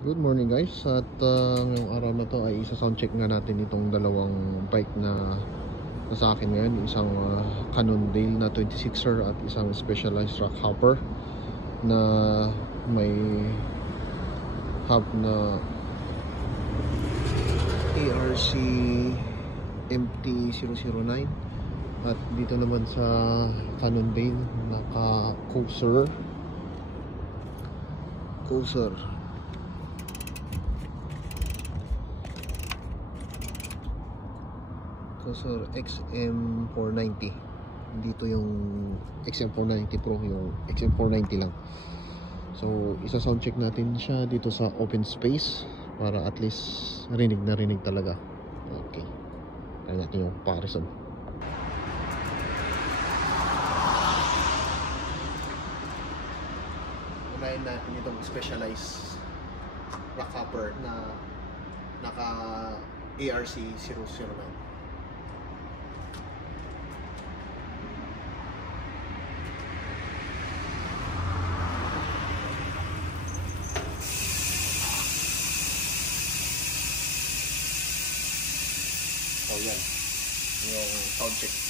Good morning guys, at ngayong araw na to ay isa-soundcheck nga natin itong dalawang bike na nasa akin ngayon. Isang Cannondale na 26er at isang Specialized Rock Hopper na may hub na ARC MT-009. At dito naman sa Cannondale naka Coaster XM490. Dito yung XM490 Pro, yung XM490 lang. So isa sound check natin siya dito sa open space para at least rinig na rinig talaga. Okay, kaya natin yung comparison. Unahin natin itong Specialized Rock Hopper na naka ARC 009. So yan yung sound check.